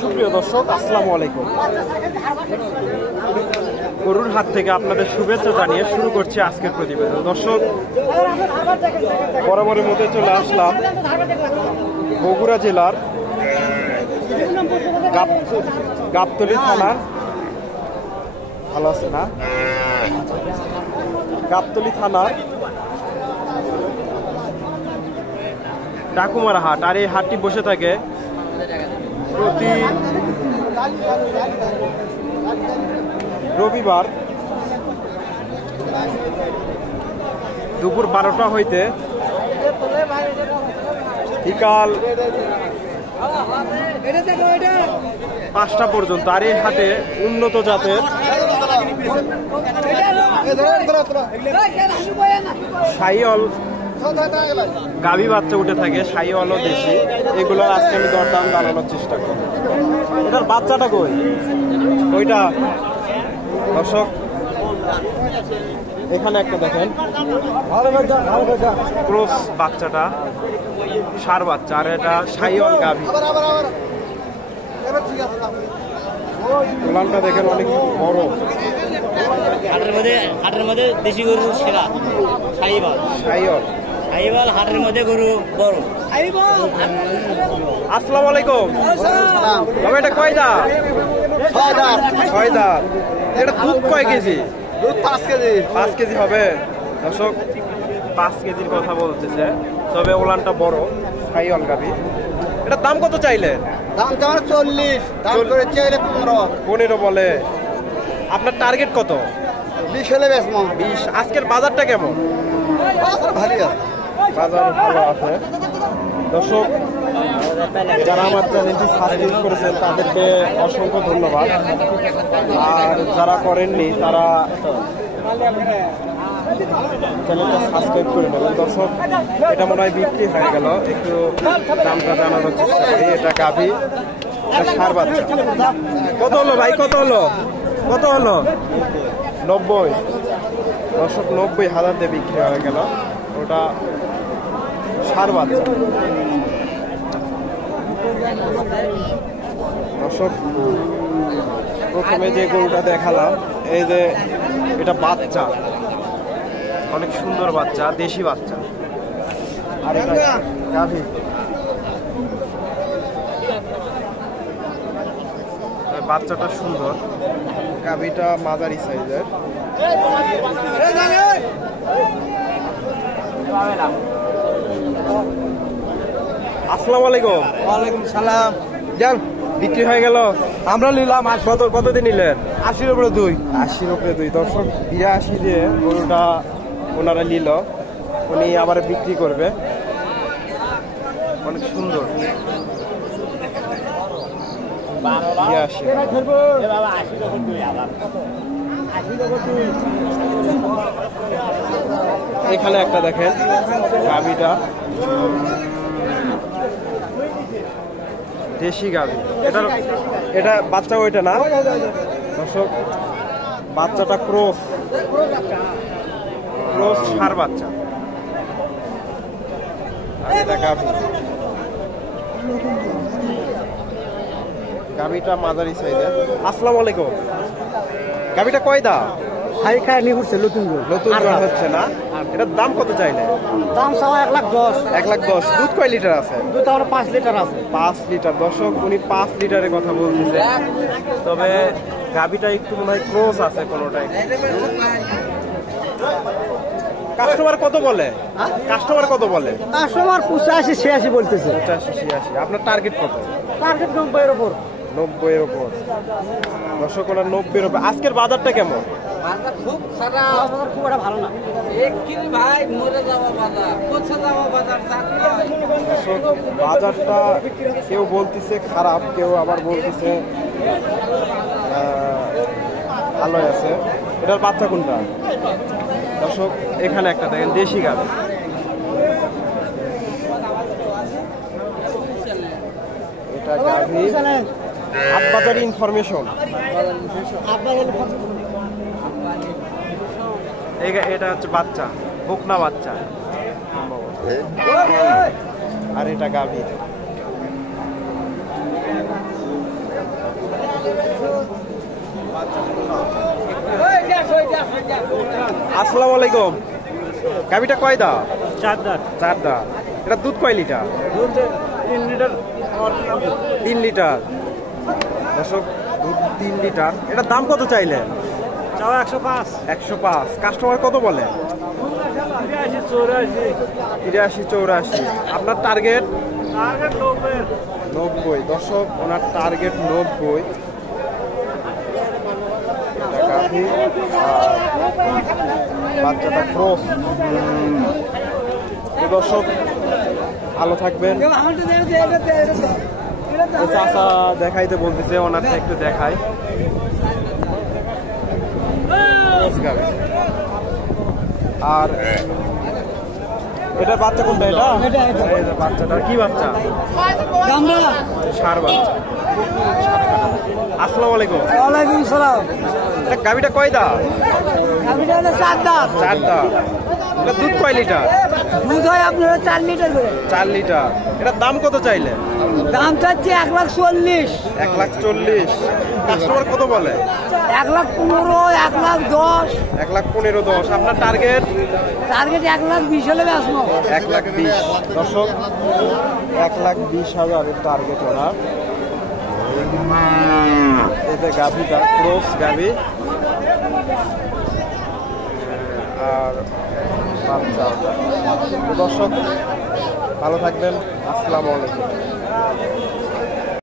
সুপ্রিয় দর্শক, আসসালামু আলাইকুম। গরুর হাট থেকে আপনাদের শুভেচ্ছা জানিয়ে শুরু করছি আজকের প্রতিবেদন। দর্শক, বরাবরের মধ্যে চলে আসলাম বগুড়া জেলার গাবতলী থানার, ভালো আছে না, গাবতলী থানার ডাকুমারা হাট। আর এই হাটটি বসে থাকে প্রতি রবিবার দুপুর 12টা হইতে বিকাল 5টা পর্যন্ত। আর এই হাটে উন্নত জাতের শাহিওয়াল গাভী বাচ্চা উঠে থাকে, শাহিওয়াল ও দেশি। এগুলোর আজকে আমি দরদাম জানানোর চেষ্টা করব। এটার বাচ্চাটা কই? ওইটা দর্শক, এখানে একটা দেখেন ক্রস বাচ্চাটা, ষাঁড় বাচ্চা, আর এটা শাহিওয়াল গাভী। ওলানটা দেখেন অনেক বড়। হাটের মধ্যে দেশি গরু সেরা শাহিওয়াল। শাহিওয়াল হাটের মধ্যে গরু বড়। আসসালামু আলাইকুম। বাবা, এটা কয় দাঁত? 6 দাঁত। এটা দুধ কয় কেজি? দুধ 5 কেজি। 5 কেজি হবে। দর্শক, 5 কেজির কথা বলতেছে, তবে ওলানটা বড়, শাহিওয়াল গাভী। এটার দাম কত চাইলে? দাম তো 40, দাম করে চাইলে 15 বলে। আপনার টার্গেট কত? 20 হলে বেচবো। 20। আজকের বাজারটা কেমন? বাজার ভারী আছে, বাজার ভালো আছে। দর্শক, যারা আমার চ্যানেলটি সাবস্ক্রাইব করেছেন তাদেরকে অসংখ্য ধন্যবাদ। আর যারা করেননি তারা চ্যানেলটা সাবস্ক্রাইব করে নেবেন। দর্শক, এটা মনে হয় বিক্রি হয়ে গেল, একটু দামটা জানার হচ্ছে। এটা গাভী, ষাঁড় বাচ্চা। কত হলো ভাই? কত হলো? 90। দর্শক, 90,000 দিয়ে বিক্রি হয়ে গেল। ওটা ষাঁড় বাচ্চা। দর্শক, প্রথমে যে গরুটা দেখালাম, এই যে এটা বাচ্চা, অনেক সুন্দর বাচ্চা, দেশি বাচ্চা। আর এটা গাভী। বাচ্চাটা সুন্দর, গাভীটা মাঝারি সাইজের। আসসালামু আলাইকুম। ওয়ালাইকুম সালাম। যান, বিক্রি হয়ে গেল। আমরা নিলাম কত দিয়ে নিলেন? 80-র উপরে 2। 80-র উপরে 2। দর্শক, 82 দিয়ে গরুটা ওনারা নিল, উনি আবার বিক্রি করবে। অনেক সুন্দর। 82। এখানে একটা দেখেন গাভীটা, দেশি গাভী। এটা বাচ্চা, ওইটা না দর্শক, বাচ্চাটা ক্রস ষাঁড় বাচ্চা। আর এটা গাভী, গাভীটা মাঝারি সাইজের। আসসালামু আলাইকুম। গাভীটা কয় দাঁত? হাই খায় নি করছে নতুন হচ্ছে না। এটার দাম কত চাইলে? দাম চাওয়া 1,10,000। 1,10,000। দুধ কয় লিটার আছে? দুধ আমার 5 লিটার আছে। 5 লিটার। দর্শক, উনি 5 লিটারের কথা বলতেছে, তবে গাভীটা একটু মনে হয় ক্রস আছে কোনোটাই। কাস্টমার কত বলে? কাস্টমার 85-86 বলতেছে। 85-86। আপনার টার্গেট কত? টার্গেট 90-এর উপর। 90-এর উপর। দর্শক, ওনার 90-এর উপর। আজকের বাজারটা কেমন? বাজার খুব খারাপ, বাজার খুব একটা ভালো না। ভাই মরে যাওয়া বাজার, পচে যাওয়া বাজার। বাজারটা কেউ বলতেছে খারাপ, কেউ আবার বলতেছে ভালোই আছে। এটার বাচ্চা কোনটা? দর্শক, এখানে একটা দেখেন দেশি গাভী। এটা গাভী। হাটবাজার ইনফরমেশন। এটা হচ্ছে বাচ্চা, বকনা বাচ্চা। আর এটা গাভী। আসসালামু আলাইকুম। গাভীটা কয় দাঁত? 4 দাঁত। 4 দাঁত। এটা দুধ কয় লিটার? দুধ 3 লিটার। 3 লিটার। দর্শক, দুধ 3 লিটার। এটার দাম কত চাইলেন? চাওয়া 105। 105। কাস্টমার কত বলে? 83 84। আপনার টার্গেট? টার্গেট 90। দর্শক, ওনার টার্গেট 90। বাচ্চাটা ক্রস। দর্শক, ভালো থাকবেন। চাচা দেখাইতে বলতেছে, ওনারটা একটু দেখাই। আর এটা বাচ্চা কোনটা? এটা বাচ্চাটা কি বাচ্চা? ষাঁড় বাচ্চা। আসসালামু আলাইকুম। ওয়ালাইকুম সালাম। গাভীটা কয় দাঁত? গাভীটা হলো 4 দাঁত। 4 দাঁত। এটা দুধ কয় লিটার? দুধ হয় আপনার 4 লিটার করে। 4 লিটার। এটার দাম কত চাইলে? দাম চাচ্ছি 1,40,000। 1,40,000। কাস্টমার কত বলে? 1,15,000, 1,10,000। 1,15,10। আপনার টার্গেট? টার্গেট 1,20,000 হলে বেচবো। 1,20,000। দর্শক, 1,20,000 টার্গেট ওনার। এতে গাভীটা ক্রস গাভী। আর বাচ্চা। দর্শক, ভালো থাকবেন। আসসালামু আলাইকুম।